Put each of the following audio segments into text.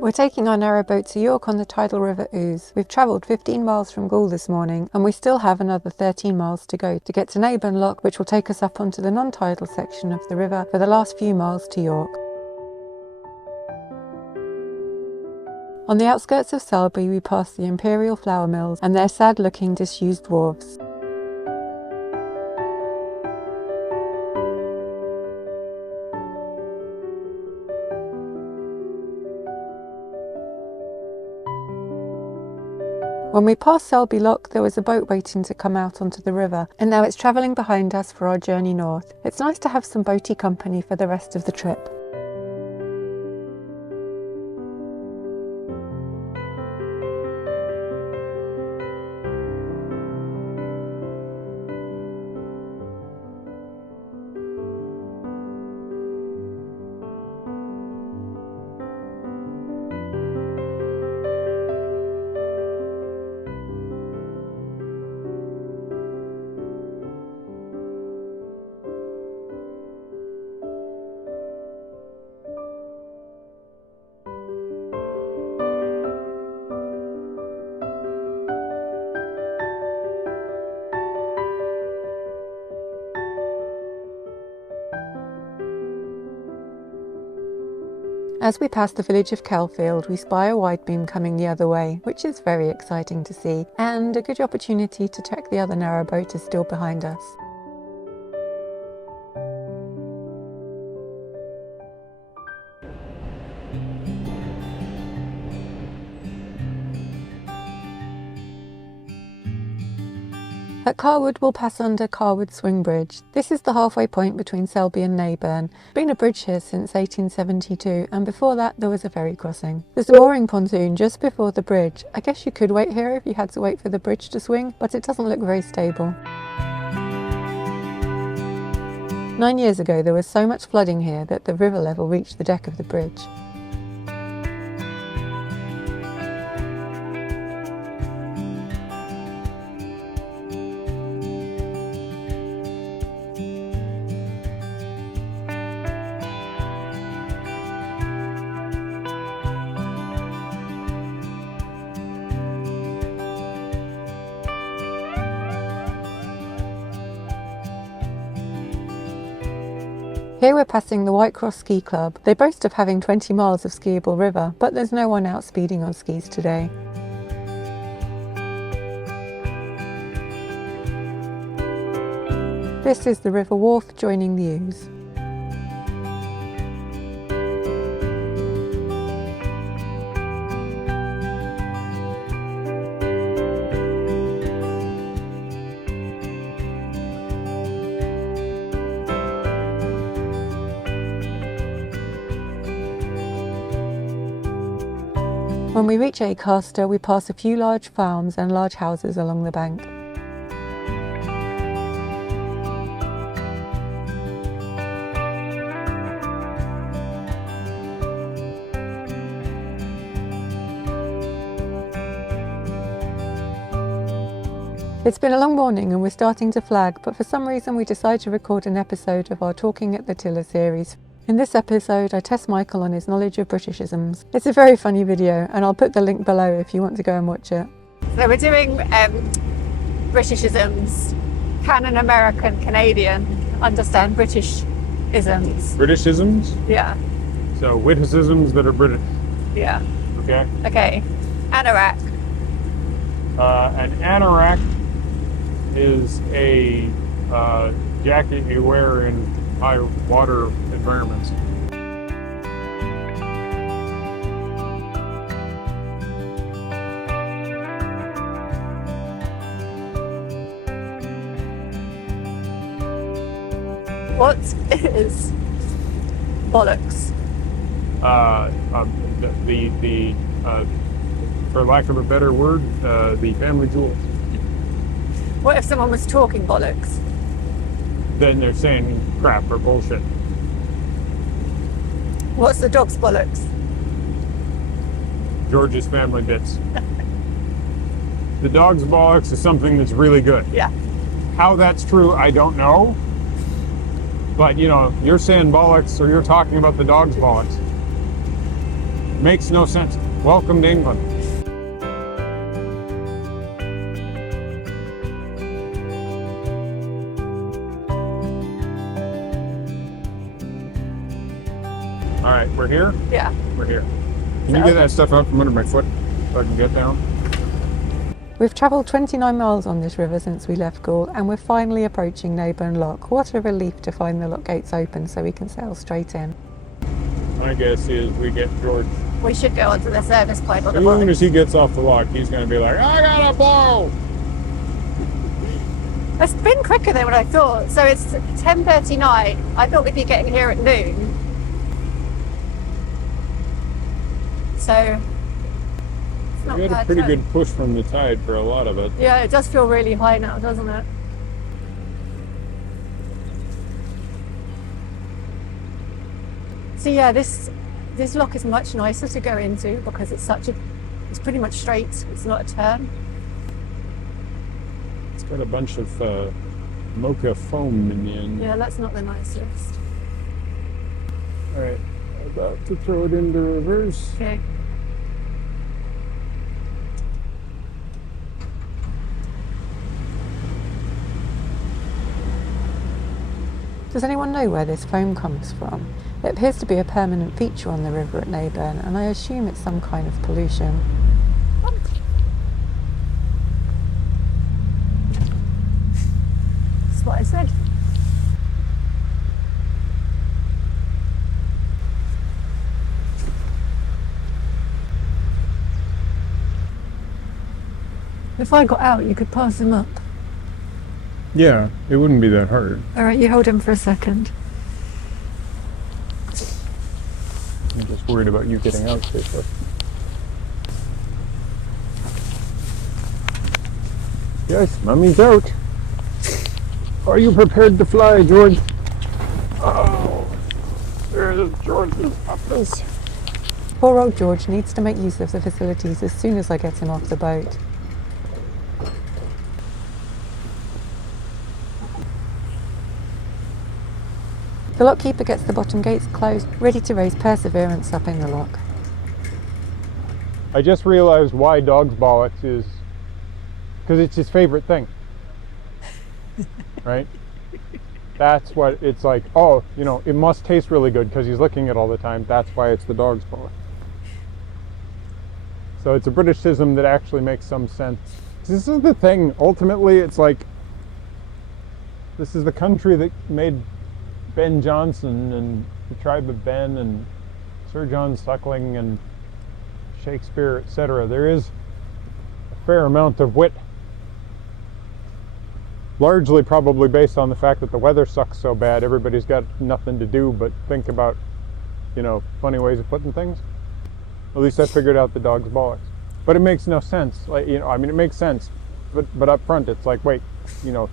We're taking our narrowboat to York on the Ridal River Ouse. We've travelled 15 miles from Goole this morning and we still have another 13 miles to go to get to MEMENTO, which will take us up onto the non-tidal section of the river for the last few miles to York. On the outskirts of Selby we pass the imperial flour mills and their sad-looking disused wharves. When we passed Selby Lock, there was a boat waiting to come out onto the river, and now it's travelling behind us for our journey north. It's nice to have some boaty company for the rest of the trip. As we pass the village of Kelfield, we spy a wide beam coming the other way, which is very exciting to see, and a good opportunity to check the other narrowboat is still behind us. At Carwood we'll pass under Carwood Swing Bridge. This is the halfway point between Selby and Neyburn. Been a bridge here since 1872 and before that there was a ferry crossing. There's a mooring pontoon just before the bridge. I guess you could wait here if you had to wait for the bridge to swing, but it doesn't look very stable. 9 years ago there was so much flooding here that the river level reached the deck of the bridge. Here we're passing the Whitecross Ski Club. They boast of having 20 miles of skiable river, but there's no one out speeding on skis today. This is the river wharf joining the Ouse. When we reach Acaster, we pass a few large farms and large houses along the bank. It's been a long morning and we're starting to flag, but for some reason we decide to record an episode of our Talking at the Tiller series. In this episode, I test Michael on his knowledge of Britishisms. It's a very funny video, and I'll put the link below if you want to go and watch it. So we're doing Britishisms. Can an American Canadian understand Britishisms? Britishisms? Yeah. So witticisms that are British. Yeah. Okay. Okay. Anorak. An anorak is a jacket you wear in high water environments. What is bollocks? For lack of a better word, the family jewel. What if someone was talking bollocks? Then they're saying crap or bullshit. What's the dog's bollocks? George's family bits. The dog's bollocks is something that's really good. Yeah. How that's true, I don't know. But, you know, you're saying bollocks or you're talking about the dog's bollocks. Makes no sense. Welcome to England. All right, we're here? Yeah. We're here. Can you get that stuff out from under my foot so I can get down? We've travelled 29 miles on this river since we left Goole, and we're finally approaching Naburn Lock. What a relief to find the lock gates open so we can sail straight in. My guess is we get George. We should go onto the service point on the As bottom. soon as he gets off the lock, he's going to be like, I gotta blow! It's been quicker than what I thought. So it's 10:39. I thought we'd be getting here at noon. So it's not We had a bad pretty time. good push from the tide for a lot of it. Yeah, it does feel really high now, doesn't it? So yeah, this lock is much nicer to go into because it's pretty much straight. It's not a turn. It's got a bunch of mocha foam in the end. Yeah, that's not the nicest. All right, about to throw it into reverse. Okay. Does anyone know where this foam comes from? It appears to be a permanent feature on the river at Naburn, and I assume it's some kind of pollution. That's what I said. If I got out, you could pass him up. Yeah, it wouldn't be that hard. All right, you hold him for a second. I'm just worried about you getting out safely. Yes, Mummy's out. Are you prepared to fly, George? Oh, there's George's office. Poor old George needs to make use of the facilities as soon as I get him off the boat. The lockkeeper gets the bottom gates closed, ready to raise Perseverance up in the lock. I just realized why dog's bollocks is because it's his favorite thing. Right? That's what it's like. Oh, you know, it must taste really good because he's licking it all the time. That's why it's the dog's bollock. So it's a Britishism that actually makes some sense. This is the thing. Ultimately, it's like this is the country that made Ben Jonson and the Tribe of Ben and Sir John Suckling and Shakespeare, etc. There is a fair amount of wit, largely probably based on the fact that the weather sucks so bad, everybody's got nothing to do but think about, you know, funny ways of putting things. At least I figured out the dog's bollocks. But it makes no sense. Like, you know, I mean, it makes sense, but up front it's like, wait, you know,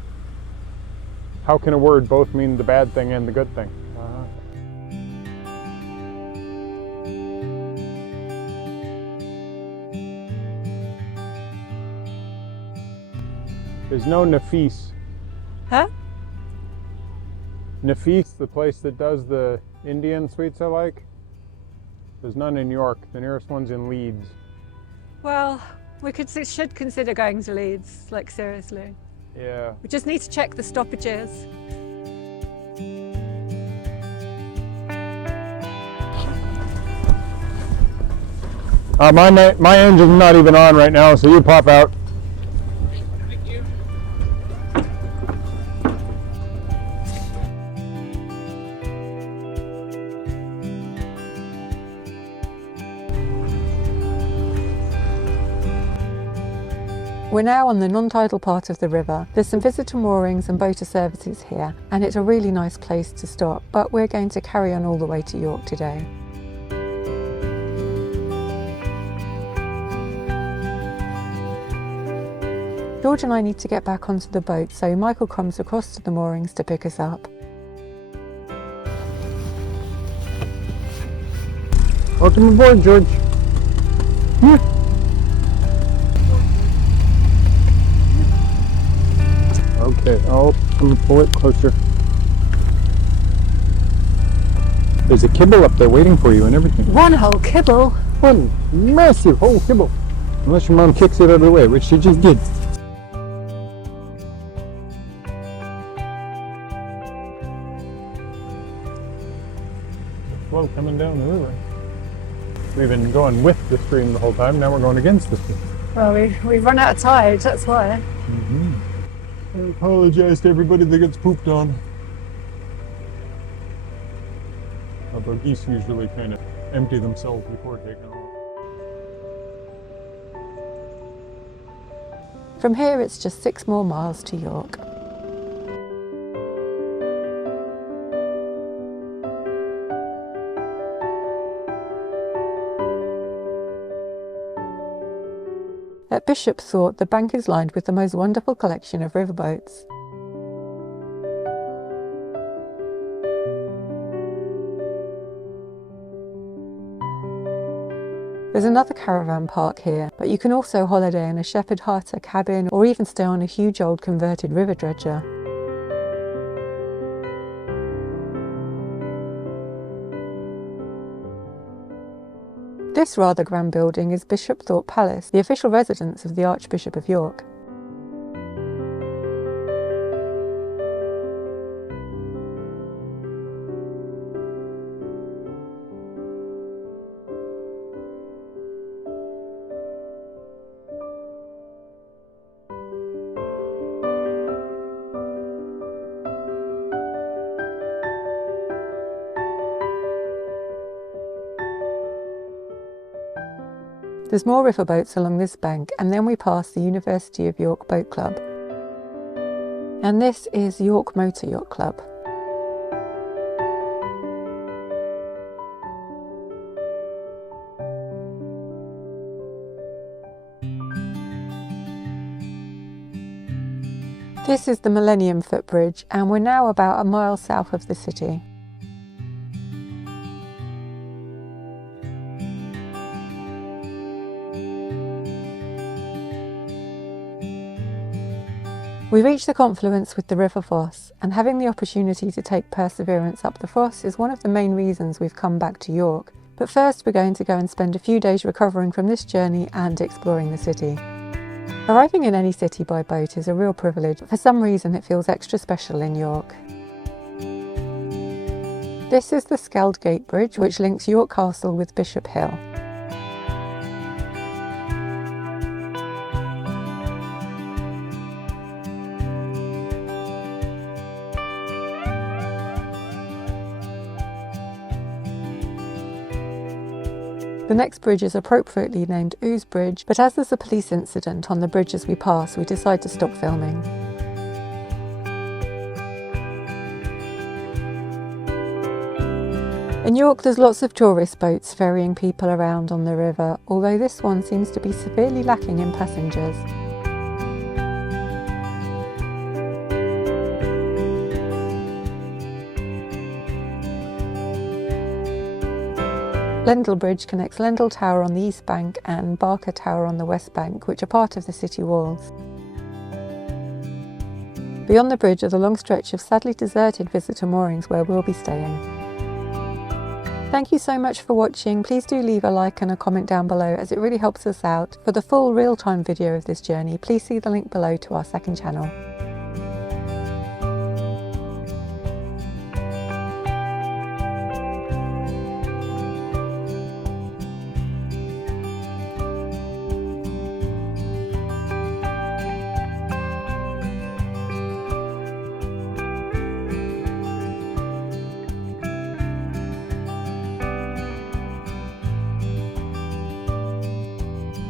how can a word both mean the bad thing and the good thing? There's no Nafis. Huh? Nafis, the place that does the Indian sweets I like, there's none in York. The nearest one's in Leeds. Well, we should consider going to Leeds, like seriously. Yeah. We just need to check the stoppages. My engine's not even on right now, so you pop out. Thank you. We're now on the non-tidal part of the river. There's some visitor moorings and boater services here, and it's a really nice place to stop, but we're going to carry on all the way to York today. George and I need to get back onto the boat, so Michael comes across to the moorings to pick us up. Welcome aboard, George. Here. Okay, I'm gonna pull it closer. There's a kibble up there waiting for you and everything. One whole kibble? One massive whole kibble. Unless your mom kicks it out of the way, which she just did. Flow coming down the river. We've been going with the stream the whole time, now we're going against the stream. Well, we've run out of tide, that's why. I apologize to everybody that gets pooped on. Although geese usually kind of empty themselves before taking off. From here it's just 6 more miles to York. At Bishopthorpe, the bank is lined with the most wonderful collection of riverboats. There's another caravan park here, but you can also holiday in a shepherd hut, a cabin, or even stay on a huge old converted river dredger. This rather grand building is Bishopthorpe Palace, the official residence of the Archbishop of York. There's more riverboats along this bank, and then we pass the University of York Boat Club. And this is York Motor Yacht Club. This is the Millennium Footbridge, and we're now about a mile south of the city. We reach the confluence with the River Foss, and having the opportunity to take Perseverance up the Foss is one of the main reasons we've come back to York. But first we're going to go and spend a few days recovering from this journey and exploring the city. Arriving in any city by boat is a real privilege, but for some reason it feels extra special in York. This is the Skeldgate Bridge, which links York Castle with Bishop Hill. The next bridge is appropriately named Ouse Bridge, but as there's a police incident on the bridge as we pass, we decide to stop filming. In York there's lots of tourist boats ferrying people around on the river, although this one seems to be severely lacking in passengers. Lendal Bridge connects Lendal Tower on the east bank and Barker Tower on the west bank, which are part of the city walls. Beyond the bridge are the long stretch of sadly deserted visitor moorings where we'll be staying. Thank you so much for watching. Please do leave a like and a comment down below as it really helps us out. For the full real-time video of this journey, please see the link below to our second channel.